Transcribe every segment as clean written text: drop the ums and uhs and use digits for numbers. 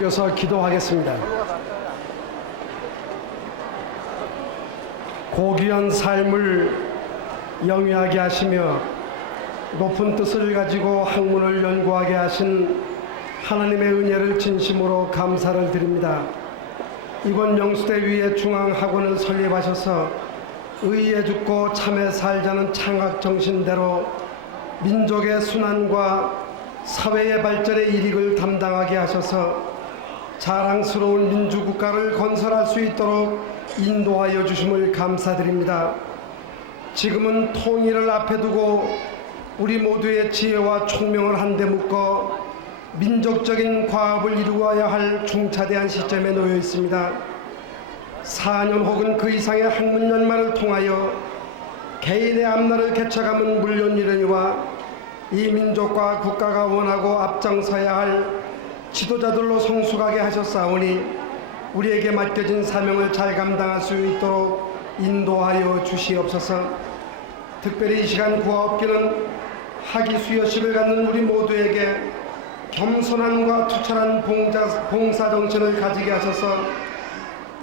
이어서 기도하겠습니다. 고귀한 삶을 영위하게 하시며 높은 뜻을 가지고 학문을 연구하게 하신 하나님의 은혜를 진심으로 감사를 드립니다. 이번 영수대 위에 중앙학원을 설립하셔서 의에 죽고 참에 살자는 창학정신대로 민족의 순환과 사회의 발전의 일익을 담당하게 하셔서 자랑스러운 민주국가를 건설할 수 있도록 인도하여 주심을 감사드립니다. 지금은 통일을 앞에 두고 우리 모두의 지혜와 총명을 한데 묶어 민족적인 과업을 이루어야 할 중차대한 시점에 놓여 있습니다. 4년 혹은 그 이상의 학문 연마를 통하여 개인의 앞날을 개척하면 물론이려니와 이 민족과 국가가 원하고 앞장서야 할 지도자들로 성숙하게 하셨사오니 우리에게 맡겨진 사명을 잘 감당할 수 있도록 인도하여 주시옵소서. 특별히 이 시간 구하옵기는 학위 수여식을 갖는 우리 모두에게 겸손함과 투철한 봉사정신을 가지게 하셔서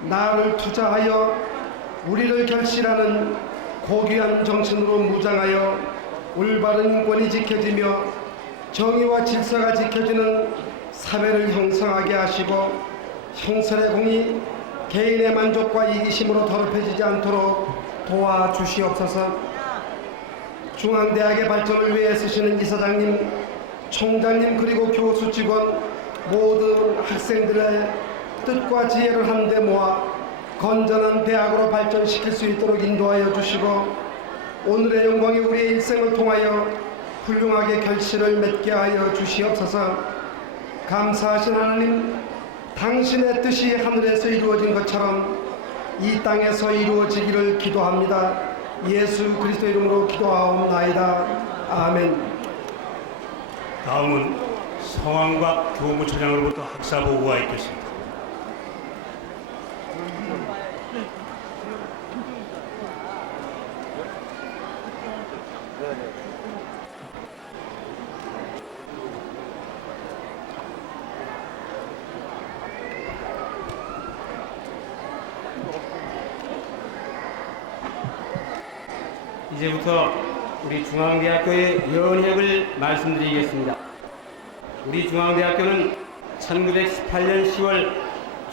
나를 투자하여 우리를 결실하는 고귀한 정신으로 무장하여 올바른 인권이 지켜지며 정의와 질서가 지켜지는 사회를 형성하게 하시고 형설의 공이 개인의 만족과 이기심으로 더럽혀지지 않도록 도와주시옵소서. 중앙대학의 발전을 위해 쓰시는 이사장님, 총장님 그리고 교수 직원 모든 학생들의 뜻과 지혜를 한데 모아 건전한 대학으로 발전시킬 수 있도록 인도하여 주시고 오늘의 영광이 우리의 일생을 통하여 훌륭하게 결실을 맺게 하여 주시옵소서. 감사하신 하나님, 당신의 뜻이 하늘에서 이루어진 것처럼 이 땅에서 이루어지기를 기도합니다. 예수 그리스도 이름으로 기도하옵나이다. 아멘. 다음은 성황박 교무처장으로부터 학사 보고가 있겠습니다. 이제부터 우리 중앙대학교의 연회를 말씀드리겠습니다. 우리 중앙대학교는 1918년 10월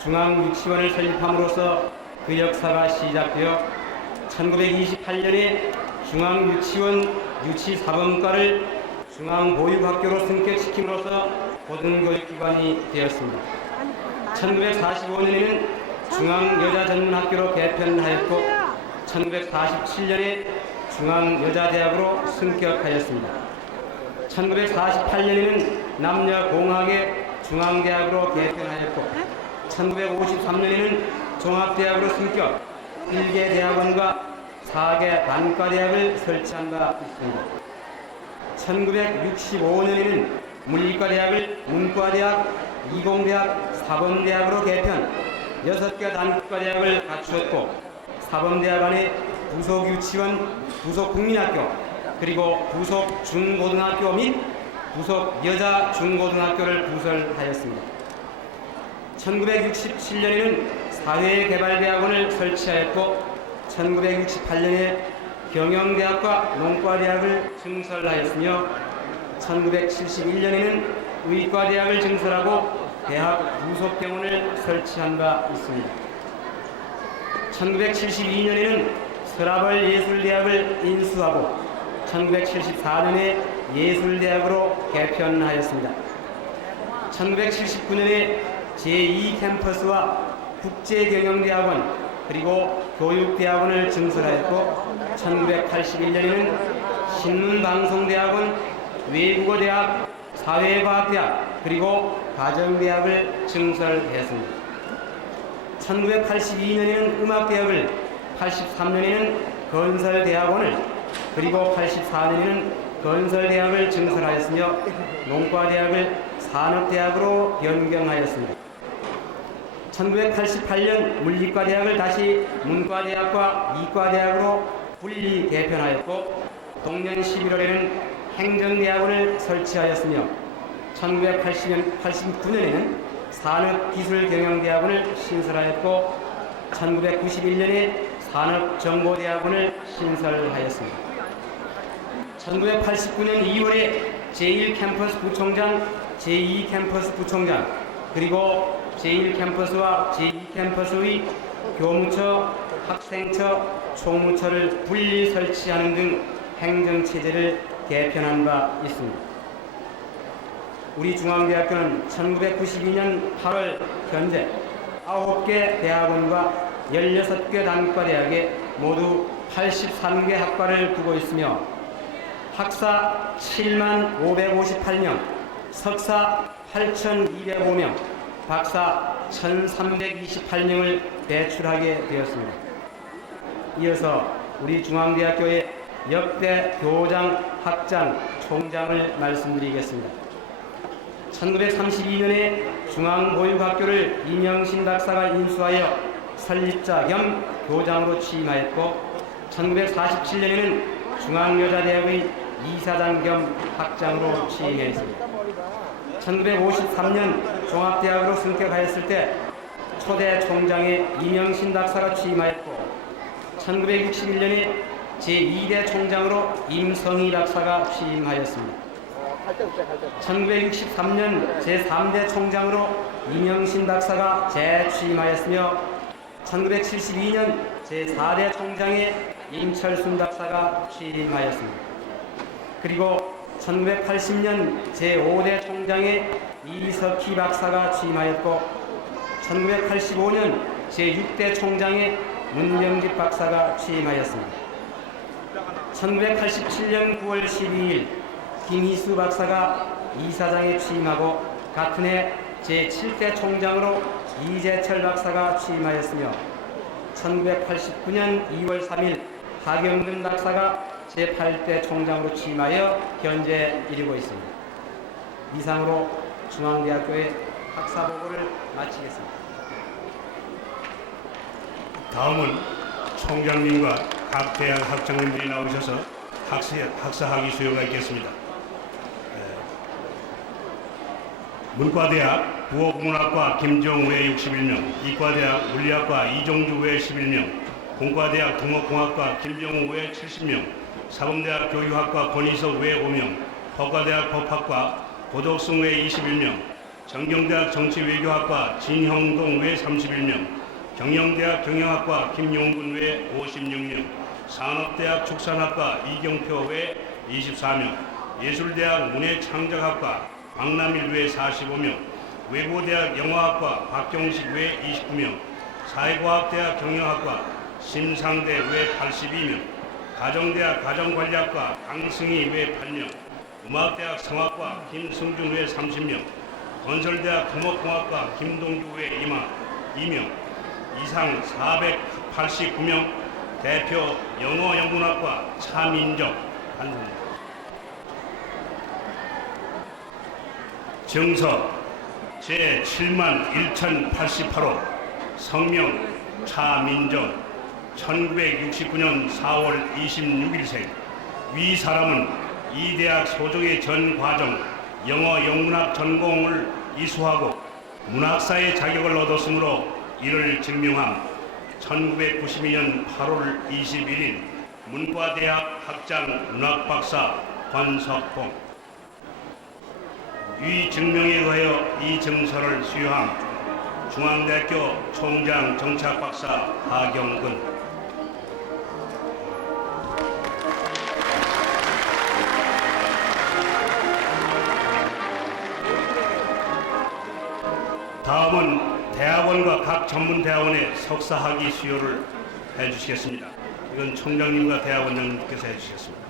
중앙유치원을 설립함으로써 그 역사가 시작되어 1928년에 중앙유치원 유치사범과를 중앙보육학교로 승격시킴으로써 고등교육기관이 되었습니다. 1945년에는 중앙여자전문학교로 개편하였고 1947년에 중앙여자대학으로 승격하였습니다. 1948년에는 남녀공학의 중앙대학으로 개편하였고 1953년에는 종합대학으로 승격, 1개 대학원과 4개 단과대학을 설치한 바 있습니다. 1965년에는 물리과대학을 문과대학, 이공대학, 사범대학으로 개편, 6개 단과대학을 갖추었고 사범대학 안에 부속유치원, 부속국민학교, 그리고 부속중고등학교 및 부속여자중고등학교를 부설하였습니다. 1967년에는 사회개발대학원을 설치하였고 1968년에 경영대학과 농과대학을 증설하였으며 1971년에는 의과대학을 증설하고 대학 부속병원을 설치한 바 있습니다. 1972년에는 서라벌 예술대학을 인수하고 1974년에 예술대학으로 개편하였습니다. 1979년에 제2캠퍼스와 국제경영대학원 그리고 교육대학원을 증설하였고 1981년에는 신문방송대학원, 외국어대학, 사회과학대학 그리고 가정대학을 증설했습니다. 1982년에는 음악대학을, 83년에는 건설대학원을, 그리고 84년에는 건설대학을 증설하였으며 농과대학을 산업대학으로 변경하였습니다. 1988년 물리과대학을 다시 문과대학과 이과대학으로 분리 개편하였고 동년 11월에는 행정대학원을 설치하였으며 1989년에는 산업기술경영대학원을 신설하였고 1991년에 산업정보대학원을 신설하였습니다. 1989년 2월에 제1캠퍼스 부총장, 제2캠퍼스 부총장, 그리고 제1캠퍼스와 제2캠퍼스의 교무처, 학생처, 총무처를 분리 설치하는 등 행정체제를 개편한 바 있습니다. 우리 중앙대학교는 1992년 8월 현재 9개 대학원과 16개 단과대학에 모두 83개 학과를 두고 있으며 학사 7만 558명, 석사 8,205명, 박사 1,328명을 배출하게 되었습니다. 이어서 우리 중앙대학교의 역대 교장, 학장, 총장을 말씀드리겠습니다. 1932년에 중앙보육학교를 이명신 박사가 인수하여 설립자 겸 교장으로 취임하였고 1947년에는 중앙여자대학의 이사장 겸 학장으로 취임했습니다. 1953년 종합대학으로 승격하였을 때 초대 총장에 이명신 박사가 취임하였고 1961년에 제2대 총장으로 임성희 박사가 취임하였습니다. 1963년 제3대 총장으로 이명신 박사가 재취임하였으며 1972년 제4대 총장에 임철순 박사가 취임하였습니다. 그리고 1980년 제5대 총장에 이석희 박사가 취임하였고 1985년 제6대 총장에 문병집 박사가 취임하였습니다. 1987년 9월 12일 김희수 박사가 이사장에 취임하고 같은 해 제7대 총장으로 이재철 박사가 취임하였으며 1989년 2월 3일 하경근 박사가 제8대 총장으로 취임하여 현재 이르고 있습니다. 이상으로 중앙대학교의 학사보고를 마치겠습니다. 다음은 총장님과 각 대학 학장님들이 나오셔서 학사학위 수여가 있겠습니다. 문과대학 부업문학과 김정우 외 61명, 이과대학 물리학과 이종주 외 11명, 공과대학土木공학과 김정우 외 70명, 사범대학 교육학과 권희석 외 5명, 법과대학 법학과 고덕승 외 21명, 정경대학 정치외교학과 진형동 외 31명, 경영대학 경영학과 김용근 외 56명, 산업대학 축산학과 이경표 외 24명, 예술대학 문해창작학과 박남일 외 45명, 외고대학 영어학과 박경식 외 29명, 사회과학대학 경영학과 심상대 외 82명, 가정대학 가정관리학과 강승희 외 8명, 음악대학 성악과 김승준 외 30명, 건설대학土木공학과 김동규 외 2명, 이상 489명, 대표 영어영문학과 차민정 한선입니다. 정서 제7만 1088호 성명 차민정 1969년 4월 26일생 위 사람은 이 대학 소속의 전 과정 영어 영문학 전공을 이수하고 문학사의 자격을 얻었으므로 이를 증명함 1992년 8월 21일 문과대학 학장 문학박사 권석봉 위 증명에 의하여 이 증서를 수여함 중앙대학교 총장 정치학박사 하경근 다음은 대학원과 각 전문대학원의 석사학위 수여를 해주시겠습니다. 이건 총장님과 대학원장님께서 해주시겠습니다.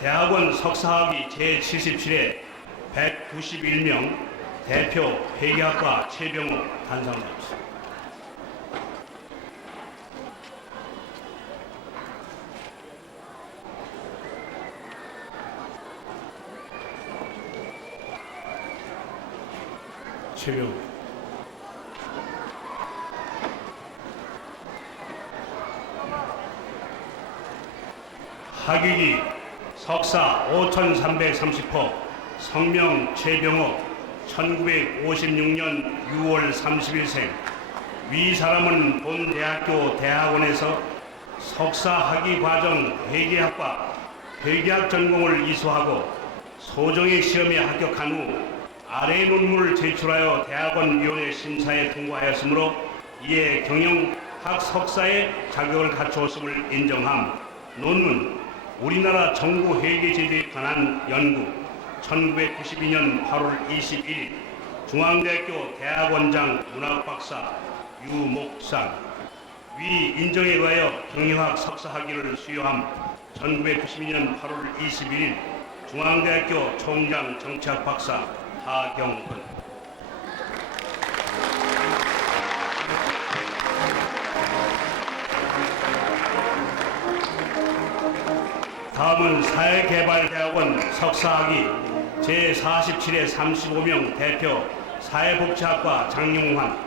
대학원 석사학위 제77회 191명 대표 회계학과 최병호 단상자입니다. 최병호 학위기 석사 5330호 성명 최병호 1956년 6월 30일생. 위 사람은 본 대학교 대학원에서 석사 학위 과정 회계학과 회계학 전공을 이수하고 소정의 시험에 합격한 후 아래 논문을 제출하여 대학원위원회 심사에 통과하였으므로 이에 경영학 석사의 자격을 갖추었음을 인정함. 논문 우리나라 정부 회계제도에 관한 연구 1992년 8월 21일 중앙대학교 대학원장 문학박사 유목상. 위 인정에 의하여 경영학 석사 학위를 수여함. 1992년 8월 21일 중앙대학교 총장 정치학 박사 하경근. 다음은 사회개발대학원 석사학위 제47회 35명 대표 사회복지학과 장용환.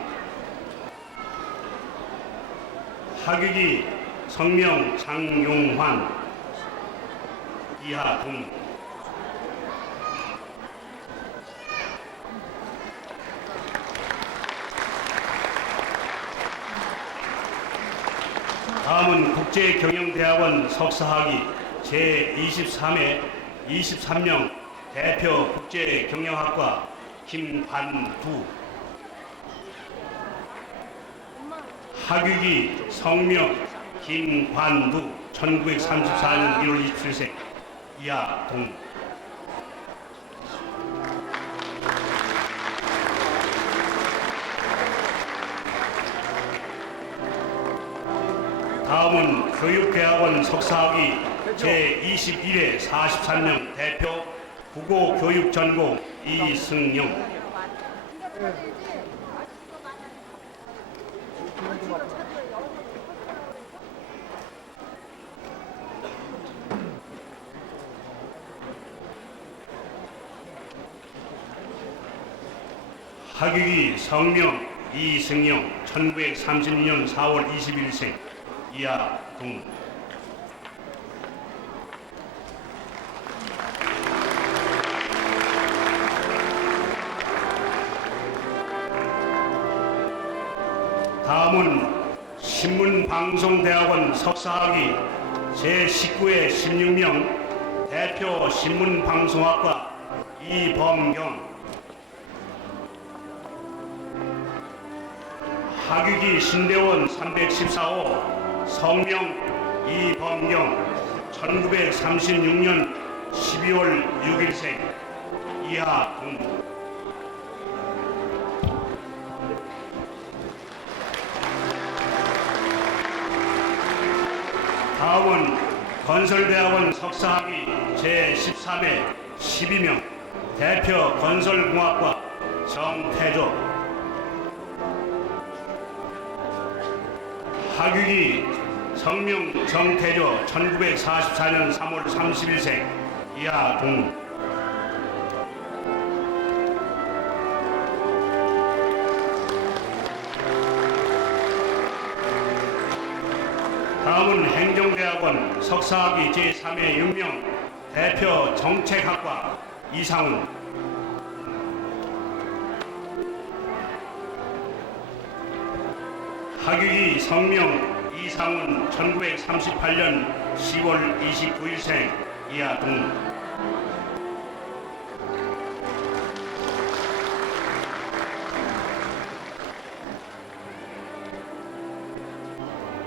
학위기 성명 장용환 이하 동. 다음은 국제경영대학원 석사학위 제23회 23명 대표 국제경영학과 김관두. 학위기 성명 김관두 1934년 1월 27일 이하 동. 다음은 교육대학원 석사학위 제21회 43명 대표 국어교육전공 이승용. 학위기 성명 이승용 1932년 4월 21일생 이하 동. 다음은 신문방송대학원 석사학위 제19회 16명 대표 신문방송학과 이범경. 학위기 신대원 314호 성명 이범경 1936년 12월 6일생 이하 동. 다음은 건설대학원 석사학위 제13회 12명 대표 건설공학과 정태조. 학위기 성명 정태조 1944년 3월 30일생 이하 동. 다음은 행정대학원 석사학위 제3회 6명 대표 정책학과 이상훈. 학위기 성명 이상훈 1938년 10월 29일생 이하 동.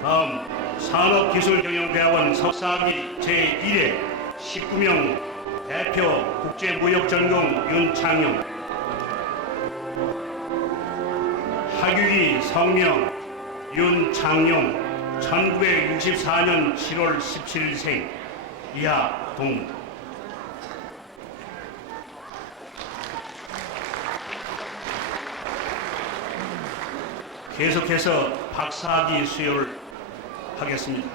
다음 산업기술경영대학원 석사학위 제1회 19명 대표 국제무역전공 윤창용. 학위기 성명 윤창용 1964년 7월 17일생 이하 동. 계속해서 박사학위 수여를 하겠습니다.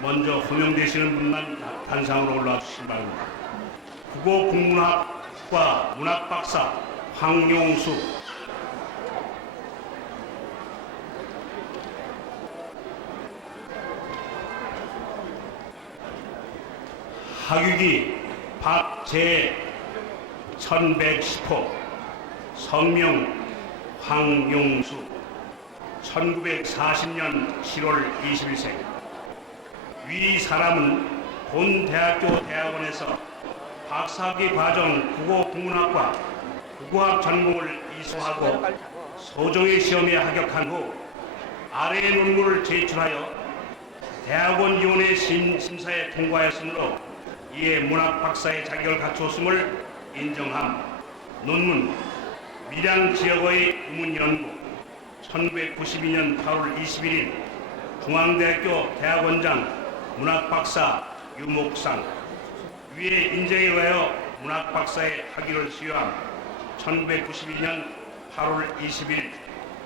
먼저 호명되시는 분만 단상으로 올라와 주시기 바랍니다. 국어국문학과 문학박사 황용수. 학위기 박재 1110호 성명 황용수 1940년 7월 21세. 위 사람은 본 대학교 대학원에서 박사학위 과정 국어국문학과 국어학 전공을 이수하고 소정의 시험에 합격한 후 아래의 논문을 제출하여 대학원위원회 심사에 통과하였으므로 이에 문학 박사의 자격을 갖추었음을 인정함. 논문 밀양 지역의 우문연구 1992년 8월 21일 중앙대학교 대학원장 문학박사 유목상. 위의 인정에 의하여 문학박사의 학위를 수여함. 1992년 8월 20일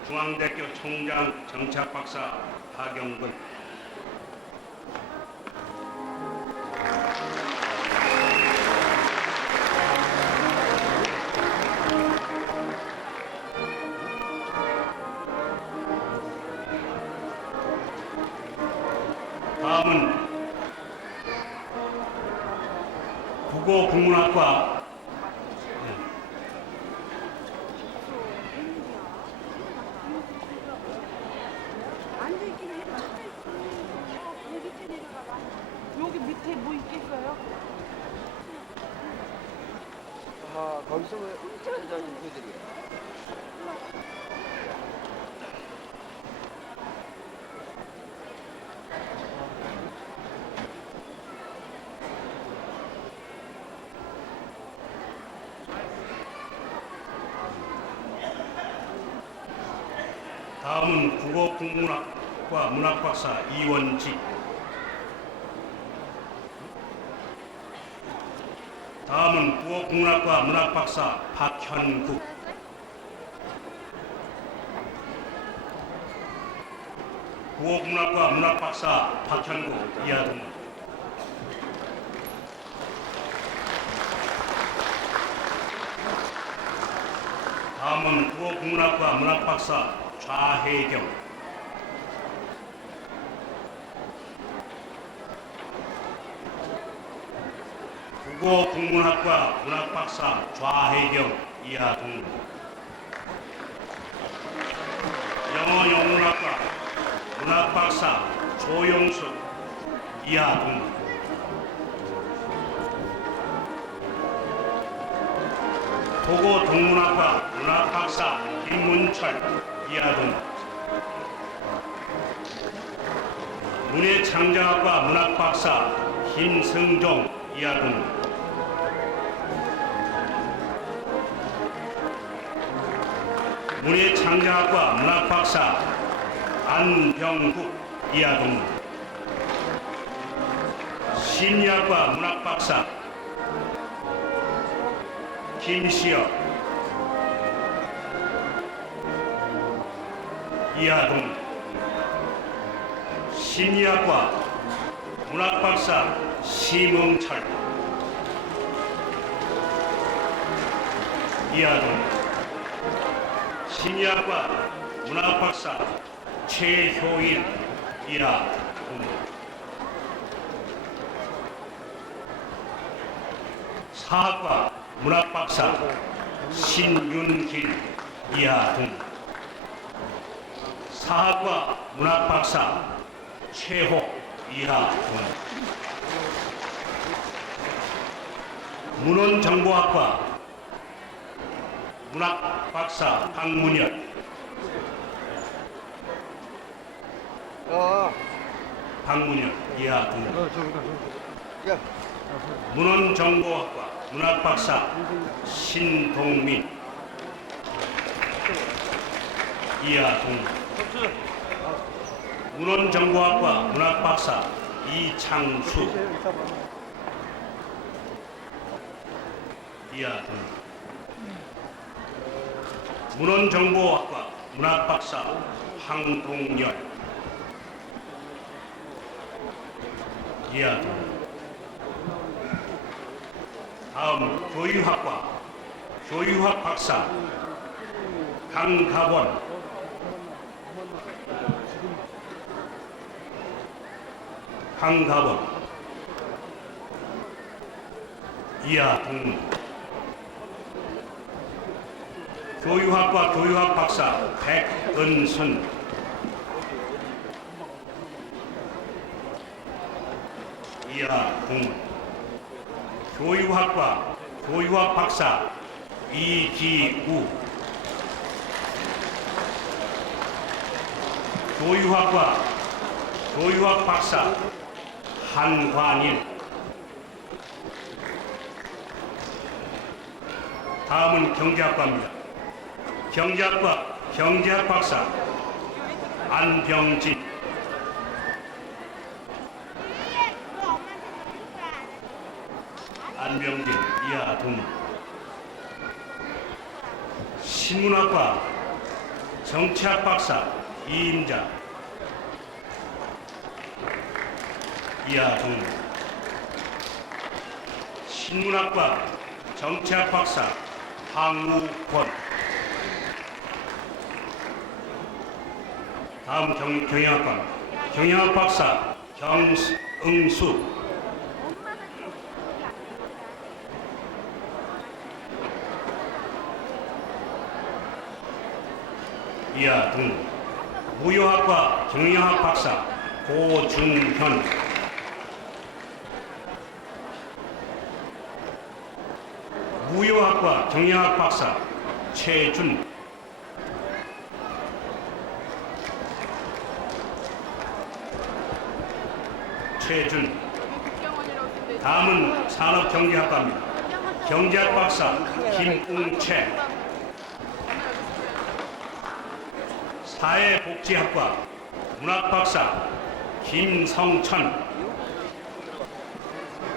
중앙대학교 총장 정치학박사 하경근. 다음은 국어국문학과 앉아있긴 해. 여기 밑에 내려가봐. 여기 밑에 뭐 있겠어요? 아, 거기서 왜 회장님 그들이 다음은 국어국문학과 문학박사 이원직. 다음은 국어국문학과 문학박사 박현국. 국어국문학과 문학박사 박현국 이하동. 다음은 국어국문학과 문학박사 좌혜경. 국어국문학과 문학박사 좌혜경 이하동. 영어영문학과 문학박사 조용숙 이하동. 도고동문학과 문학박사 김문철 이하동. 문예창작학과 문학박사 김승종 이하동. 문예창작학과 문학박사 안병국 이하동. 심리학과 문학박사 김시혁 이하동. 심리학과 문학박사 심흥철 이하동. 심리학과 문학박사 최효일 이하동. 사학과 문학박사 신윤길 이하동. 사학과 문학박사 최혹 이하동. 문헌정보학과 문학박사 박문열. 박문열 이하동. 야, 문헌정보학과 문학박사 신동민 이하동. 문헌정보학과 문학박사 이창수 이하동. 문헌정보학과 문학박사 황동열 이하동. 다음 교육학과 교육학 박사 강가원 강가원 이하동. 교육학과 교육학 박사 백은순, 이하궁. 교육학과 교육학 박사 이기우, 교육학과 교육학 박사 한관일. 다음은 경제학과입니다. 경제학과 경제학 박사 안병진, 안병진 이하동. 신문학과 정치학 박사 이임자, 이하동. 신문학과 정치학 박사 황우권. 다음 경영학과 경영학 박사 경응수, 이하등. 무역학과 경영학 박사 고준현, 무역학과 경영학 박사 최준, 다음은 산업경제학과입니다. 경제학 박사 김웅채, 사회복지학과 문학 박사 김성천,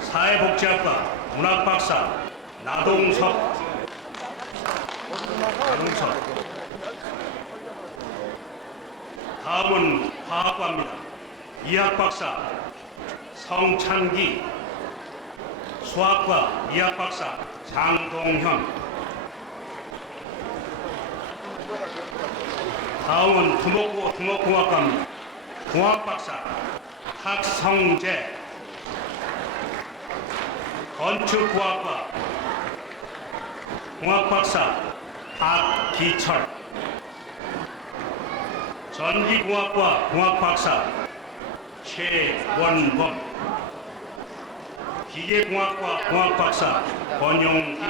사회복지학과 문학 박사 나동석. 다음은 화학과입니다. 이학 박사 성찬기, 수학과 이학 박사 장동현. 다음은土木工学과입니다. 공학 박사 탁성재, 건축공학과 공학 박사 박기철, 전기공학과 공학 박사 최원범, 기계공학과 공학 박사 권용기,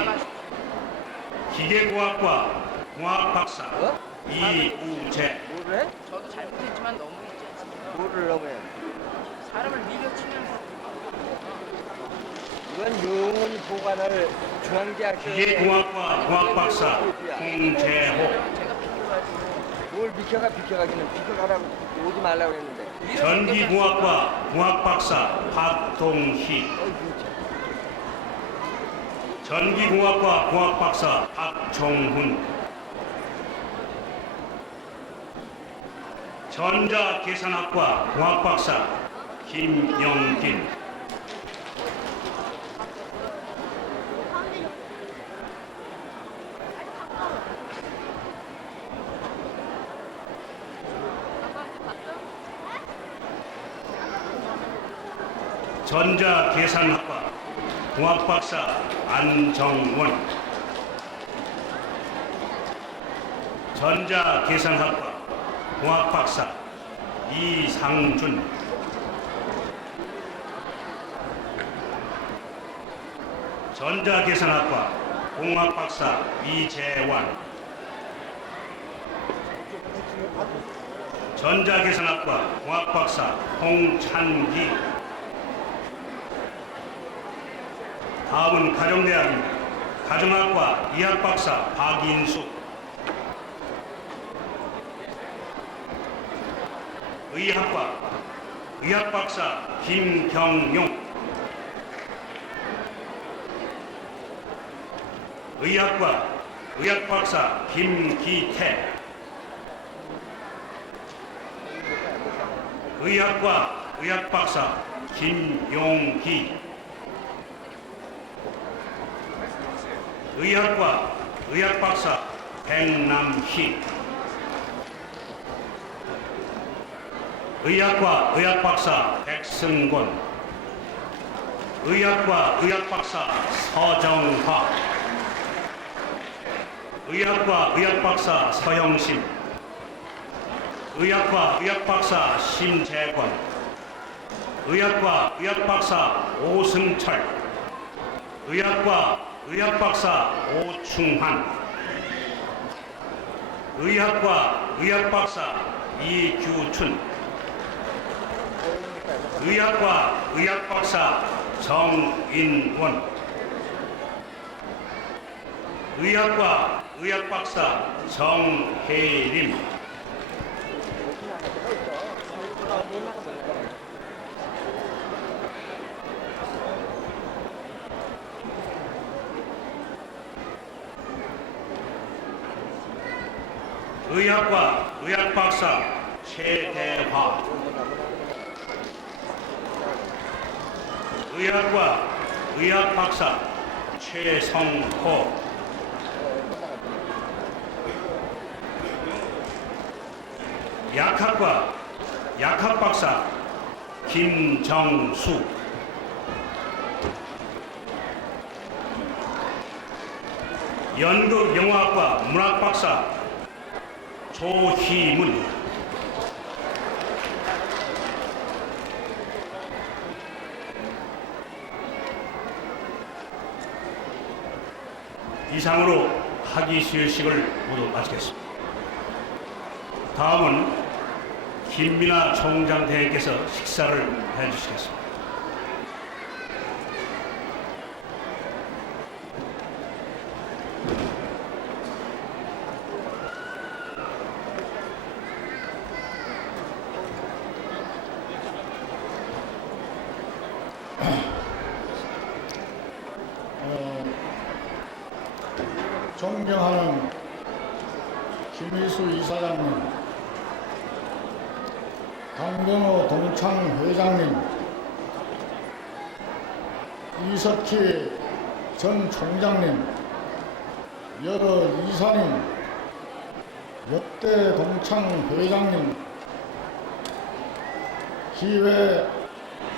기계공학과 공학 박사 이우재. 뭐를 해? 저도 잘못했지만 너무 있지 않습니까? 뭐를 너무 해? 사람을 밀어치면서 이건 용은 보관을 중앙대학교에 기계공학과 공학 박사 홍재호, 제가 비켜가지고 뭘 비켜가기는 비켜가라고 오지 말라고 했는데. 전기공학과 공학 박사 박동희, 전기공학과 공학 박사 박종훈, 전자계산학과 공학 박사 김영길, 전자계산학과 공학 박사 안정원, 전자계산학과 공학 박사 이상준, 전자계산학과 공학 박사 이재환, 전자계산학과 공학 박사 홍찬기. 다음은 가정대학입니다. 가정학과 이학 박사 박인숙, 의학과 의학 박사 김경용, 의학과 의학 박사 김기태, 의학과 의학 박사 김용기, 의학과 의학 박사 백남희, 의학과 의학 박사 백승권, 의학과 의학 박사 서정화, 의학과 의학박사 서영신, 의학과 의학박사 심재권, 의학과 의학박사 오승철, 의학과 의학박사 오충환, 의학과 의학박사 이규춘, 의학과 의학박사 정인원, 의학과 의학박사 정혜림, 의학과 의학박사 최대화, 의학과 의학박사 최성호, 약학과 약학박사 김정수, 연극영화학과 문학박사 조희문, 이상으로 학위 수여식을 모두 마치겠습니다. 다음은 김민아 총장 대행께서 식사를 해주시겠습니다. 존경하는 김일수 이사장님, 강병호 동창 회장님, 이석희 전 총장님, 여러 이사님, 역대 동창 회장님, 기회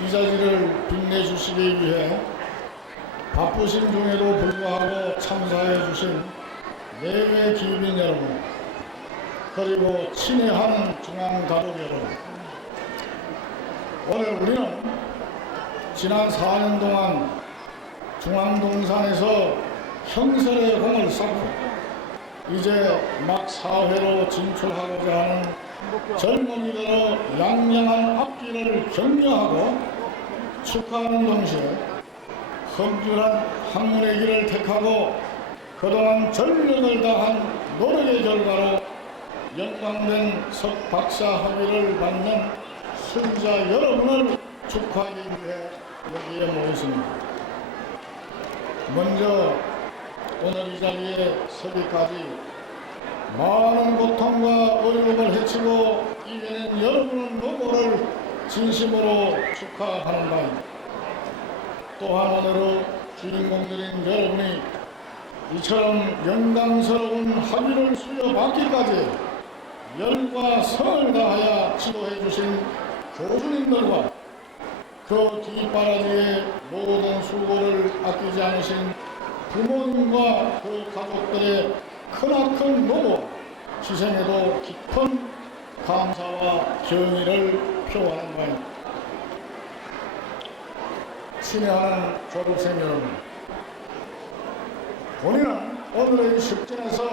이 자리를 빛내주시기 위해 바쁘신 중에도 불구하고 참사해 주신 내외 기빈 여러분, 그리고 친애하는 중앙가족 여러분, 오늘 우리는 지난 4년 동안 중앙동산에서 형설의 공을 쌓고 이제 막 사회로 진출하고자 하는 젊은이들의 양양한 앞길을 격려하고 축하하는 동시에 험준한 학문의 길을 택하고 그동안 전력을 다한 노력의 결과로 영광된 석박사 학위를 받는 수료자 여러분을 축하하기 위해 여기에 모였습니다. 먼저 오늘 이 자리에 서기까지 많은 고통과 어려움을 헤치고 이겨낸 여러분의 노고를 진심으로 축하하는 바입니다. 또한 오늘의 주인공들인 여러분이 이처럼 영광스러운 학위를 수여받기까지 열과 성을 다하여 지도해 주신 교수님들과 그 뒷바라지에 모든 수고를 아끼지 않으신 부모님과 그 가족들의 크나큰 노고, 희생에도 깊은 감사와 경의를 표하는 바입니다. 친애하는 졸업생 여러분, 우리는 오늘의 식전에서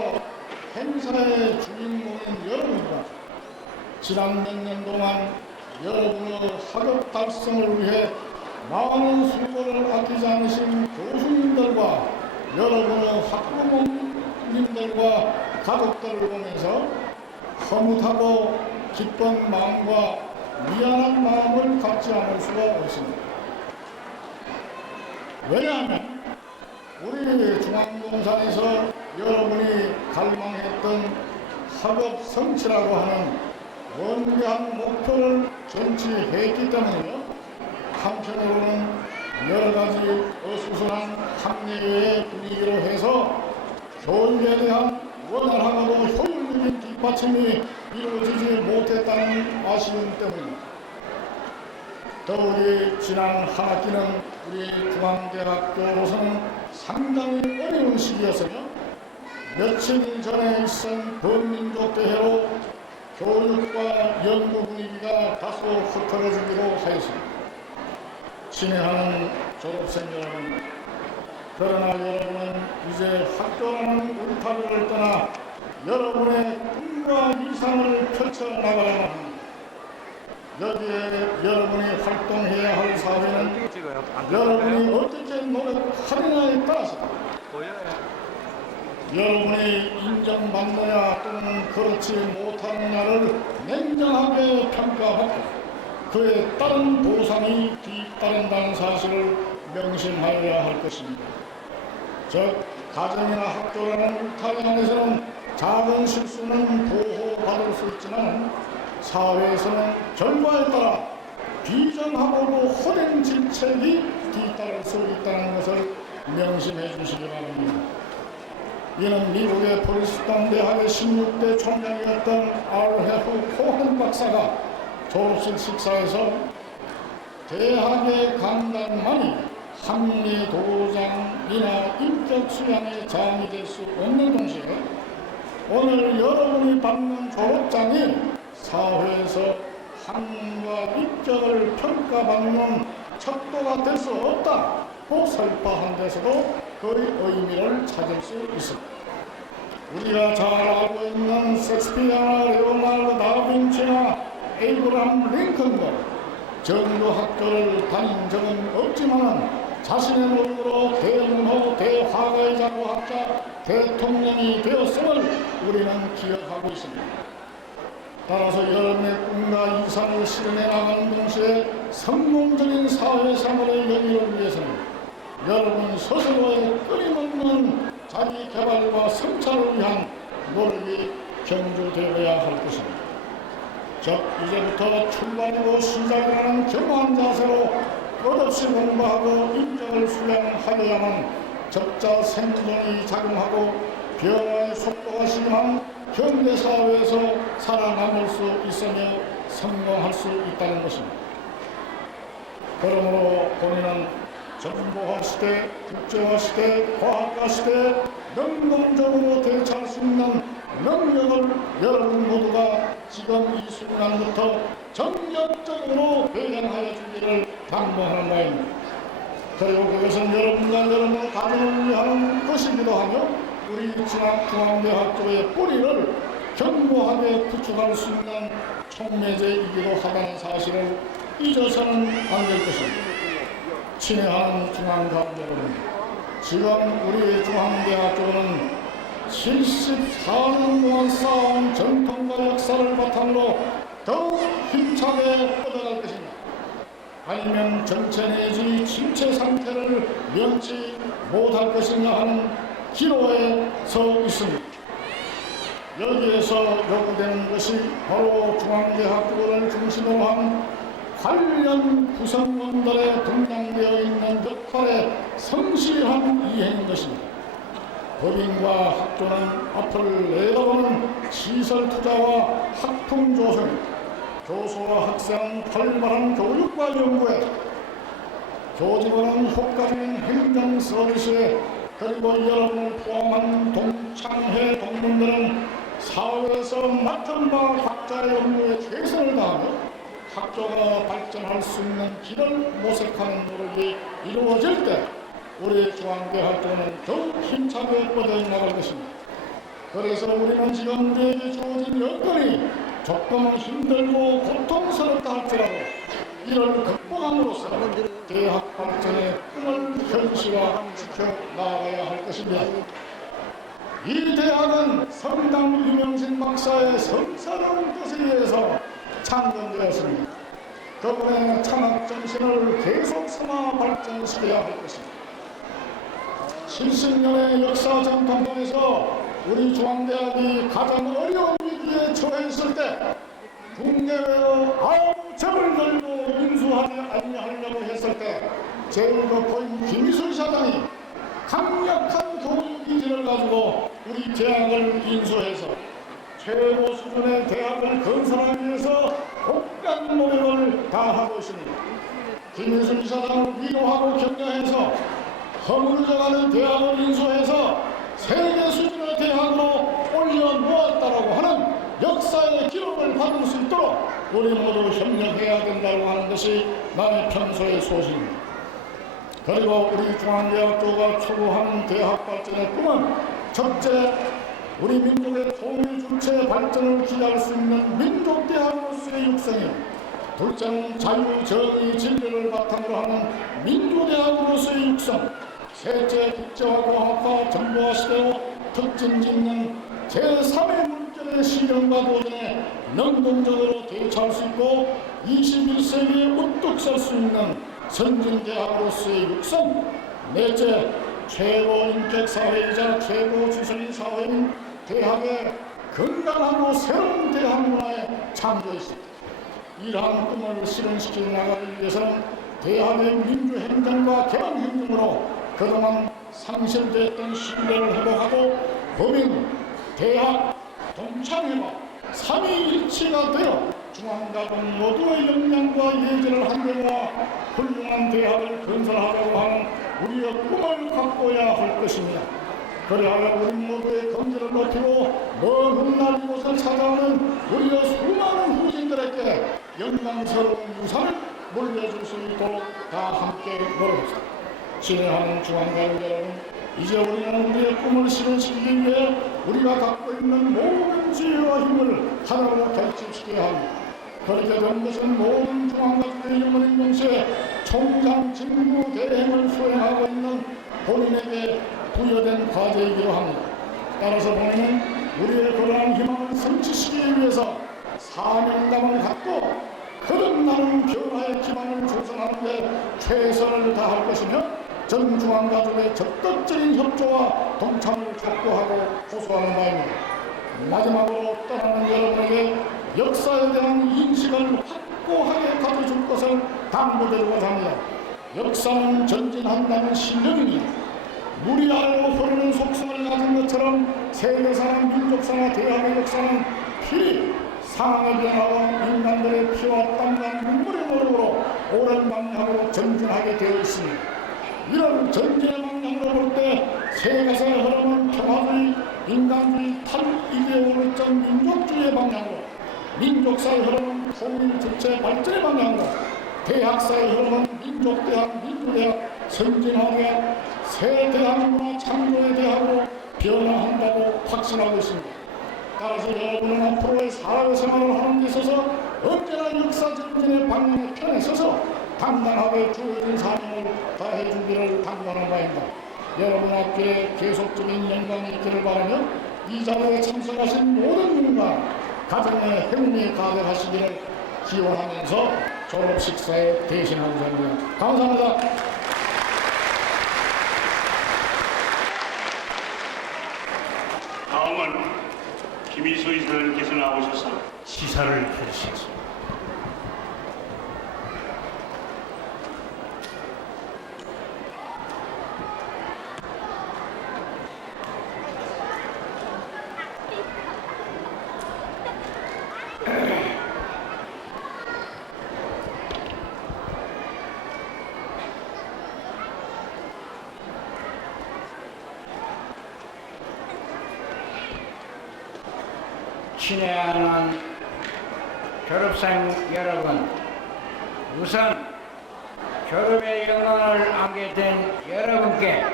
행사의 주인공인 여러분과 지난 몇 년 동안 여러분의 학업 달성을 위해 많은 수고를 아끼지 않으신 교수님들과 여러분의 학부모님들과 가족들을 보면서 허무하고 기쁜 마음과 미안한 마음을 갖지 않을 수가 없습니다. 왜냐하면 우리 중앙동산에서 여러분이 갈망했던 학업 성취라고 하는 원대한 목표를 전치했기 때문이며, 한편으로는 여러 가지 어수선한 학내외의 분위기로 해서 교육에 대한 원활하고도 효율적인 뒷받침이 이루어지지 못했다는 아쉬움 때문입니다. 더욱이 지난 한 학기는 우리 중앙대학교로서는 상당히 어려운 시기였으며 며칠 전에 있은 범민족대회로 교육과 연구 분위기가 다소 흐트러지기도 하였습니다. 친애하는 졸업생 여러분, 그러나 여러분은 이제 학교라는 울타리를 떠나 여러분의 꿈과 이상을 펼쳐나가야만 합니다. 여기에 여러분이 활동해야 할 사회는 여러분이 어떻게 노력하느냐에 따라서 여러분이 인정받느냐 또는 그렇지 못하느냐를 냉정하게 평가받고 그에 따른 보상이 뒤따른다는 사실을 명심하여야 할 것입니다. 즉 가정이나 학교라는 울타리 안에서는 작은 실수는 보호받을 수 있지만 사회에서는 결과에 따라 비정하고도 호된 질책이 뒤따를 수 있다는 것을 명심해 주시기 바랍니다. 이는 미국의 프린스턴 대학의 16대 총장이었던 R.F. 코한 박사가 졸업식 식사에서 대학의 강단만이 학리 도장이나 인격 수양의 장이 될 수 없는 동시에 오늘 여러분이 받는 졸업장이 사회에서 학문과 인격을 평가받는 척도가 될 수 없다고 설파한 데서도 그 의미를 찾을 수 있습니다. 우리가 잘 알고 있는 셰익스피어나 레오나르도 다빈치나 에이브라함 링컨도 정규학교를 다닌 적은 없지만 자신의 노력으로 대문호 대화가이자 과학자 대통령이 되었음을 우리는 기억하고 있습니다. 따라서 여러분의 꿈과 이상을 실현해 나가는 동시에 성공적인 사회생활의 영위를 위해서는 여러분 스스로의 끊임없는 자기 개발과 성찰을 위한 노력이 경주되어야 할 것입니다. 즉 이제부터 출발이고 시작이라는 겸허한 자세로 끝없이 공부하고 인정을 수양하여야만 적자 생존이 작용하고 변화의 속도가 심한 현대사회에서 살아남을 수 있으며 성공할 수 있다는 것입니다. 그러므로 본인은 정보화 시대, 국제화 시대, 과학화 시대 능동적으로 대처할 수 있는 능력을 여러분 모두가 지금 이 순간부터 전격적으로 배양하여 주기를 당부하는 바입니다. 그리고 그것은 여러분과 여러분의 가정을 위한 것이기도 하며 우리 중앙대학교의 뿌리를 견고하게 구축할 수 있는 촉매제이기도 하다는 사실을 잊어서는 안 될 것입니다. 친애하는 중앙대학 여러분, 지금 우리 중앙대학교는 74년 동안 쌓아온 전통과 역사를 바탕으로 더욱 힘차게 뻗어갈 것입니다. 아니면 정체 내지 침체 상태를 면치 못할 것이냐 하는 기로에 서 있습니다. 여기에서 요구되는 것이 바로 중앙대학교를 중심으로 한 관련 구성원들의 동당되어 있는 역할의 성실한 이행인 것입니다. 법인과 학교는 앞을 내다보는 시설 투자와 학풍 조성, 교수와 학생 활발한 교육과 연구에, 교직원은 효과적인 행정 서비스에, 그리고 여러분을 포함한 동창회 동문들은 사회에서 맡은 바 각자의 업무에 최선을 다하며 학교가 발전할 수 있는 길을 모색하는 노력이 이루어질 때 우리 중앙대학교는 더욱 힘차게 뻗어나갈 것입니다. 그래서 우리는 지금 우리에게 주어진 여건이 조금 힘들고 고통스럽다 할지라도 이를 극복함으로써 대학 발전의 꿈을 현실화시켜 나아가야 할 것입니다. 이 대학은 성당 유명진 박사의 성스러운 뜻에 의해서 창건되었습니다. 그분의 창학 정신을 계속 삼아 발전시켜야 할 것입니다. 70년의 역사 전통 속에서 우리 중앙대학이 가장 어려운 위기에 처했을 때 국내외로 아무 점을 걸고 인수하지 아니하려고 했을 때 제일 높은 김희순 사장이 강력한 교육 의지를 가지고 우리 대학을 인수해서 최고 수준의 대학을 건설하기 위해서 독한 노력을 다하고 있습니다. 김희순 사장을 위로하고 격려해서 허물져가는 대학을 인수해서 세계 수준의 대학으로 올려놓았다라고 하는 역사의 기록을 받을 수 있도록 우리 모두 협력해야 된다고 하는 것이 나의 평소의 소신입니다. 그리고 우리 중앙대학교가 추구하는 대학 발전의 꿈은 첫째, 우리 민족의 통일 주체 발전을 기할 수 있는 민족대학으로서의 육성이요, 둘째는 자유, 정의, 진리를 바탕으로 하는 민주대학으로서의 육성, 셋째, 국제화, 공학화, 정보화 시대로 특징 짓는 제3의 물결의 실현과 도전에 능동적으로 대처할 수 있고 21세기에 우뚝 설 수 있는 선진대학으로서의 육성, 넷째, 최고 인격 사회이자 최고 지성인 사회인 대학의 건강하고 새로운 대학 문화에 참조했습니다. 이러한 꿈을 실현시켜 나가기 위해서는 대학의 민주행정과 개방행정으로 그동안 상실됐던 신뢰를 회복하고 범인, 대학, 동창회와 삼위일치가 되어 중앙가동 모두의 역량과 예절을 한데모아 훌륭한 대학을 건설하려고 하는 우리의 꿈을 갖고야 할 것입니다. 그리하여 우리 모두의 경제를 높이고 먼 훗날 이곳을 찾아오는 우리의 수많은 후진들에게 영광스러운 유산을 물려줄 수 있도록 다 함께 노력합시다. 진행하는 중앙가족 여러분, 이제 우리는 우리의 꿈을 실현시키기 위해 우리가 갖고 있는 모든 지혜와 힘을 하나로 결집시켜야 합니다. 그렇게 된 것은 모든 중앙가족의 영원인 동시에 총장 직무 대행을 수행하고 있는 본인에게 부여된 과제이기도 합니다. 따라서 본인은 우리의 그러한 희망을 성취시키기 위해서 사명감을 갖고 거듭나는 변화의 기반을 조성하는 데 최선을 다할 것이며 전 중앙가족의 적극적인 협조와 동참을 촉구하고 호소하는 바입니다. 마지막으로 떠나는 여러분에게 역사에 대한 인식을 확고하게 가져줄 것을 당부드리고자 합니다. 역사는 전진한다는 신념입니다. 물이 아래로 흐르는 속성을 가진 것처럼 세계사나 민족사나 대학의 역사는 필히 상황의 변화와 인간들의 피와 땀과 눈물의 노력으로 옳은 방향으로 전진하게 되어 있습니다. 이런 전진의 방향으로 볼 때 세계사의 흐름은 평화주의, 인간주의, 탈이데올로적 민족주의의 방향으로, 민족사의 흐름은 통일 주체 발전의 방향으로, 대학사의 흐름은 민족대학, 민주대학, 선진화대학, 새 대학문화 창조의 대학으로 변화한다고 확신하고 있습니다. 따라서 여러분은 앞으로의 사회생활을 하는 데 있어서 언제나 역사 전진의 방향에 편에 서서 당당하게 주어진 사명을 다해 주기를 당부하는 바입니다. 여러분 앞길에 계속적인 영광이 있기를 바라며 이 자리에 참석하신 모든 분과 가정의 행운이 가득하시기를 기원하면서 졸업 식사에 대신하고자 합니다. 감사합니다. 다음은 김희수 이사님께서 나오셔서 시사를 해주시겠습니다. 친애하는 졸업생 여러분, 우선 졸업의 영광을 안게 된 여러분께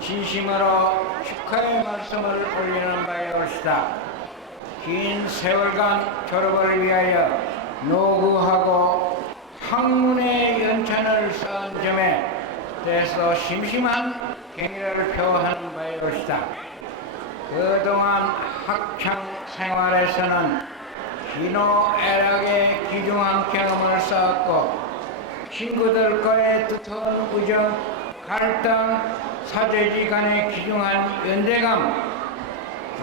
진심으로 축하의 말씀을 올리는 바이옵시다. 긴 세월간 졸업을 위하여 노구하고 학문의 연찬을 쌓은 점에 대해서 심심한 경의를 표하는 바이옵시다. 그동안 학창 생활에서는 희노애락의 귀중한 경험을 쌓았고 친구들과의 두터운 우정, 갈등, 사제지 간의 귀중한 연대감,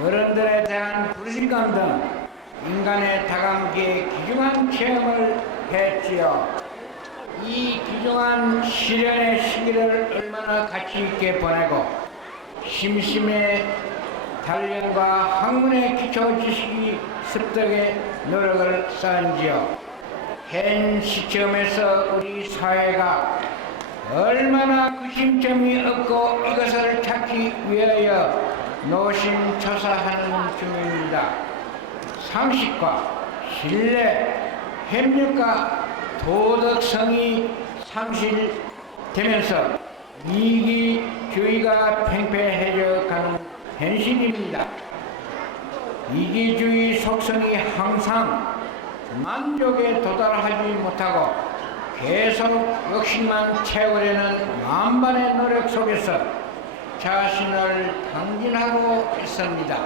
어른들에 대한 불신감 등 인간의 다감기에 귀중한 체험을 했지요. 이 귀중한 시련의 시기를 얼마나 가치 있게 보내고 심심의 단련과 학문의 기초 지식이 습득의 노력을 쌓은지요. 현 시점에서 우리 사회가 얼마나 구심점이 없고 이것을 찾기 위하여 노심초사하는 중입니다. 상식과 신뢰, 협력과 도덕성이 상실되면서 이기주의가 팽배해져 가는 현실입니다. 이기주의 속성이 항상 만족에 도달하지 못하고 계속 욕심만 채우려는 만반의 노력 속에서 자신을 당진하고 있습니다.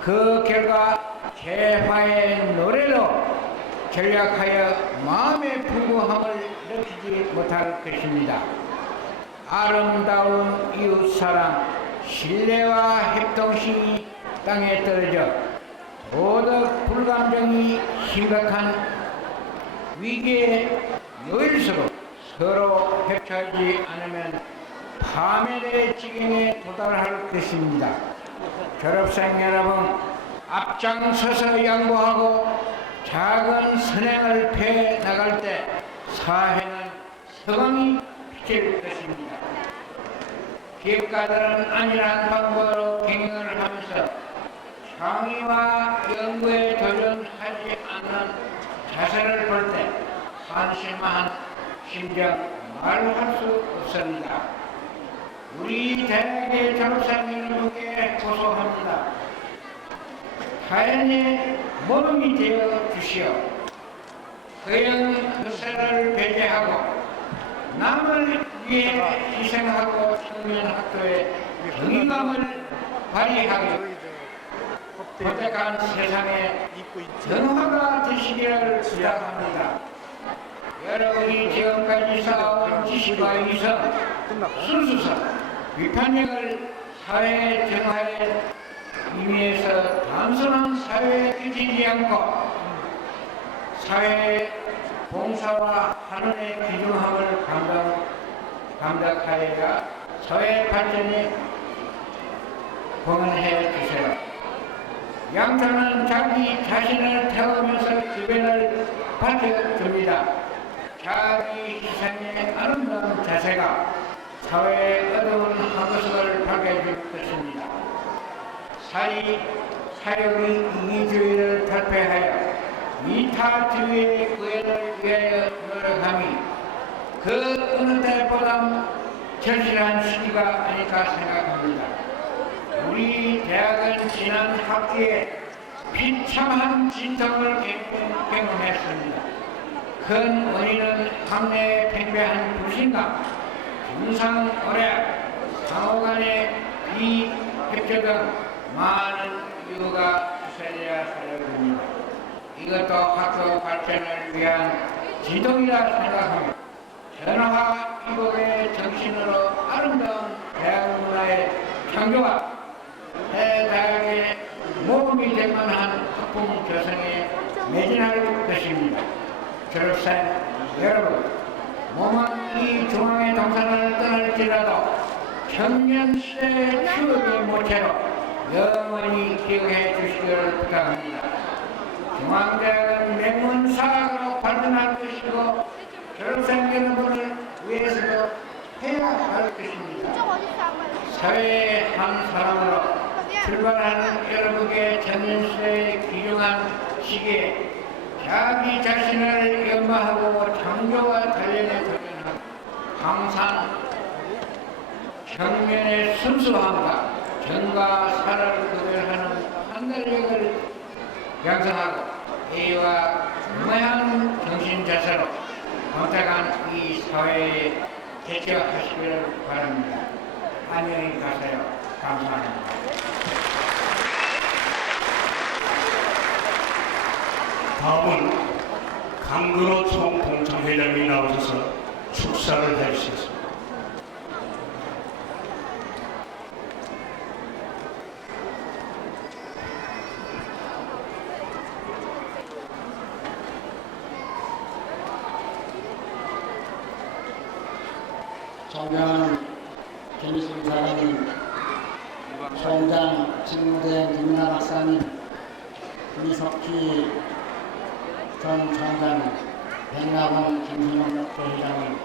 그 결과 재화의 노래로 전략하여 마음의 풍부함을 느끼지 못할 것입니다. 아름다운 이웃사랑, 신뢰와 협동심이 땅에 떨어져 도덕 불감정이 심각한 위기에 놓일수록 서로 협조하지 않으면 파멸의 지경에 도달할 것입니다. 졸업생 여러분, 앞장서서 양보하고 작은 선행을 펴 나갈 때 사회는 서광이 비칠 것입니다. 기업가들은 안일한 방법으로 경영을 하면서 창의와 연구에 도전하지 않는 자세를 볼 때 한심한 심정 말할 수 없습니다. 우리 대학의 졸업생 여러분께 고소합니다. 타인의 모범이 되어 주시오. 허영 허세를 배제하고 남을 위해 희생하고 청년학교의 정의감을 발휘하고 도덕한 세상에 변화가 되시기를 부탁합니다. 여러분이 지금까지 쌓아온 지식과 이성, 순수성, 비판력을 사회의 정화에 임의해서 단순한 사회에 그치지 않고 사회의 봉사와 한원의 귀중함을 감각하여야 사회 발전에 공헌해 주세요. 양자는 자기 자신을 태우면서 주변을 밝혀줍니다. 자기 희생의 아름다운 자세가 사회의 어두운 한구석을 밝혀줄 것입니다. 사역의 이기주의를 탈피하여 이타주의의 구현을 위하여 노력함이 그 어느 때보다 절실한 시기가 아닐까 생각합니다. 우리 대학은 지난 학기에 비참한 진통을 경험했습니다. 큰 원인은 학내에 팽배한 불신감, 중상오략, 상호 간의 비협조 등 많은 이유가 있어야 하려합니다. 이것도 학교 발전을 위한 지동이라 생각하며 변화 이복의 정신으로 아름다운 대학 문화의 창조와 대대학의 모범이 될 만한 학부모 교성에 매진할 것입니다. 졸업생 여러분, 몸은 이 중앙의 동산을 떠날지라도 청년시대의 추억의 모체로 영원히 기억해 주시기를 부탁합니다. 중앙대학은 명문사학으로 발전할 것이고 졸업생 여러분을 위해서도 해야 할 것입니다. 사회의 한 사람으로 출발하는 여러분의 청년시대의 귀중한 시기에 자기 자신을 연마하고 창조와 단련에 도전하고 항상 청년의 순수함과 정과 사를 구별하는 판단력을 양성하고 A와 중요한 정신자세로 선택한 이 사회에 대처하시기를 바랍니다. 안녕히 가세요. 감사합니다. 다음은 강근호 총봉청회장이 나오셔서 축사를 해주시겠습니다. 존경하는 김희순 사장님, 총장 직무대 김민아 박사님, 이석희 전 총장, 백남원 김선영 부회장님,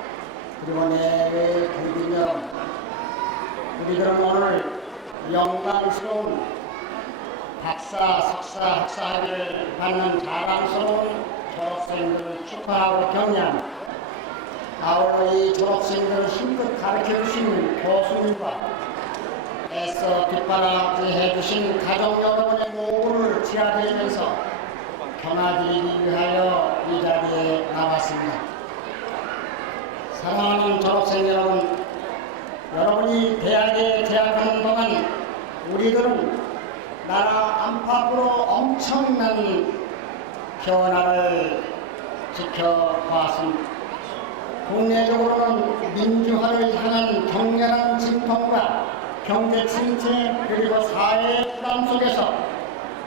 그리고 내외 경비녀, 우리들은 오늘 영광스러운 박사, 석사, 학사학위를 받는 자랑스러운 졸업생들을 축하하고 격려합니다. 아울러 이 졸업생들을 힘껏 가르쳐주신 교수님과 애써 뒷바라지 해주신 가족 여러분의 노고를 지하되면서 겸하드리기 위하여 이 자리에 나왔습니다. 사랑하는 졸업생 여러분, 여러분이 대학에 재학하는 동안 우리들은 나라 안팎으로 엄청난 변화를 지켜보았습니다. 국내적으로는 민주화를 향한 격렬한 진통과 경제 침체 그리고 사회의 불안 속에서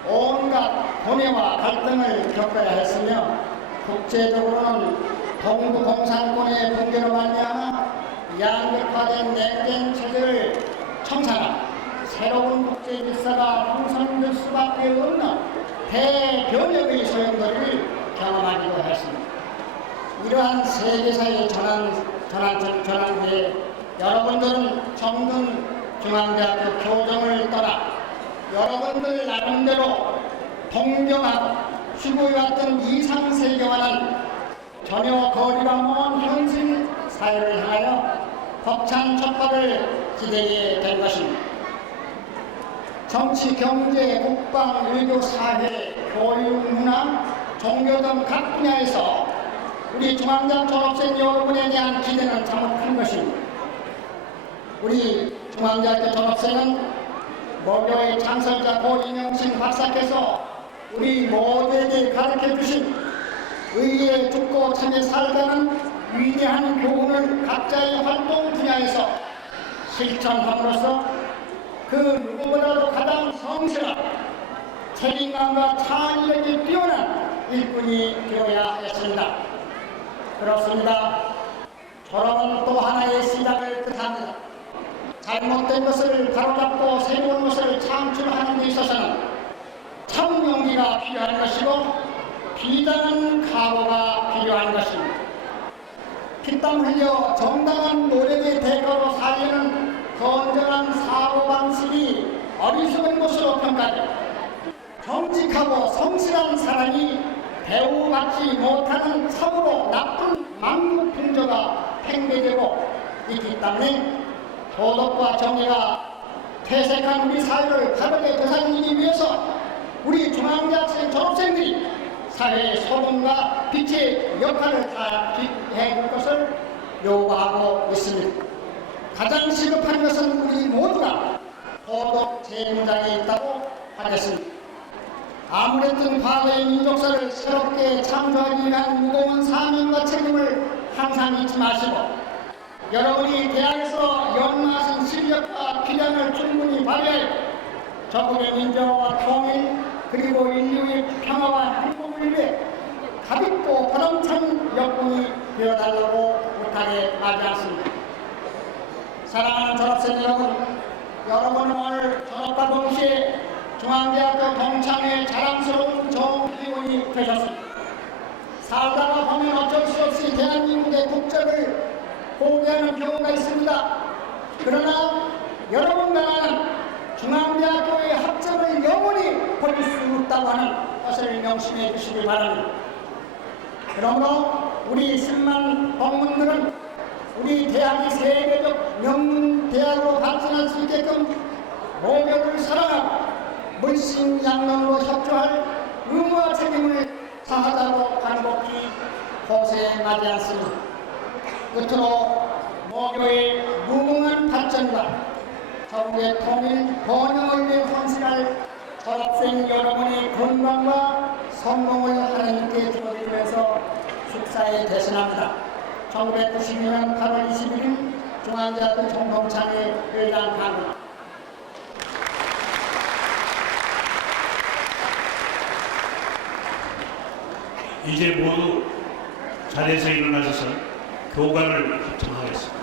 온갖 고뇌와 갈등을 겪어야 했으며 국제적으로는 동부 공산권의 붕괴로 말미암아 양극화된 냉전 체제를 청산한 새로운 국제 질서가 형성될 수밖에 없는 대변혁의 소용돌이를 경험하기도 했습니다. 이러한 세계사의 전환기에 여러분들은 정든 중앙대학교 교정을 떠나 여러분들 나름대로 동경하고 추구해왔던 이상세계와는 전혀 거리가 먼 현실 사회를 향하여 벅찬 촉박을 기대게 된 것입니다. 정치, 경제, 국방, 외교, 사회, 교육, 문화, 종교 등 각 분야에서 우리 중앙대학 졸업생 여러분에 대한 기대는 참 큰 것입니다. 우리 중앙대학교 졸업생은 모교의 창설자 고인영신 박사께서 우리 모두에게 가르쳐주신 의에 죽고 참에 살다는 위대한 교훈을 각자의 활동 분야에서 실천함으로써 그 누구보다도 가장 성실한 책임감과 창의력이 뛰어난 일꾼이 되어야 했습니다. 그렇습니다. 졸업은 또 하나의 시작을 뜻합니다. 잘못된 것을 바로잡고 새로운 것을 창출하는 데 있어서는 참 용기가 필요한 것이고 비단한 각오가 필요한 것입니다. 피땀 흘려 정당한 노력의 대가로 살려는 건전한 사고방식이 어리석은 것으로 평가돼 정직하고 성실한 사람이 대우받지 못하는 참으로 나쁜 망국풍조가 팽배되고 있기 때문에 도덕과 정의가 퇴색한 우리 사회를 바르게 되살리기 위해서 우리 중앙대학생 졸업생들이 사회의 소금과 빛의 역할을 다해 줄 것을 요구하고 있습니다. 가장 시급한 것은 우리 모두가 도덕 재무장에 있다고 하겠습니다. 아무랬든 과거의 민족사를 새롭게 창조하기 위한 무거운 사명과 책임을 항상 잊지 마시고 여러분이 대학에서 연마하신 실력과 기량을 충분히 발휘하여 전국의 민주화와 통일 그리고 인류의 평화와 행복을 위해 가볍고 보람찬 역군이 되어달라고 부탁에 하지 않습니다. 사랑하는 졸업생 여러분, 여러분은 오늘 졸업과 동시에 중앙대학교 동창회 자랑스러운 정기원이 되셨습니다. 살다가 보면 어쩔 수 없이 대한민국의 국적을 포기하는 경우가 있습니다. 그러나 여러분과 나는 중앙대학교의 학점을 영원히 버릴 수 없다고 하는 것을 명심해 주시기 바랍니다. 그러므로 우리 10만 동문들은 우리 대학이 세계적 명문대학으로 발전할 수 있게끔 모교를 사랑하고 물심양면으로 협조할 의무와 책임을 다하자고 간곡히 호소하지 않습니다. 끝으로 모교의 무궁한 발전과 전국의 통일 번영을 위해 헌신할 졸업생 여러분의 건강과 성공을 하나님께 드리면서 축사에 대신합니다. 1992년 8월 21일 중앙대학교 총동창회 회장 강의. 이제 모두 자리에서 일어나셔서 교감을 합청하겠습니다.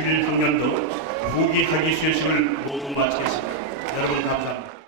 2021학년도 부기 학위 수여식을 모두 마치겠습니다. 여러분 감사합니다.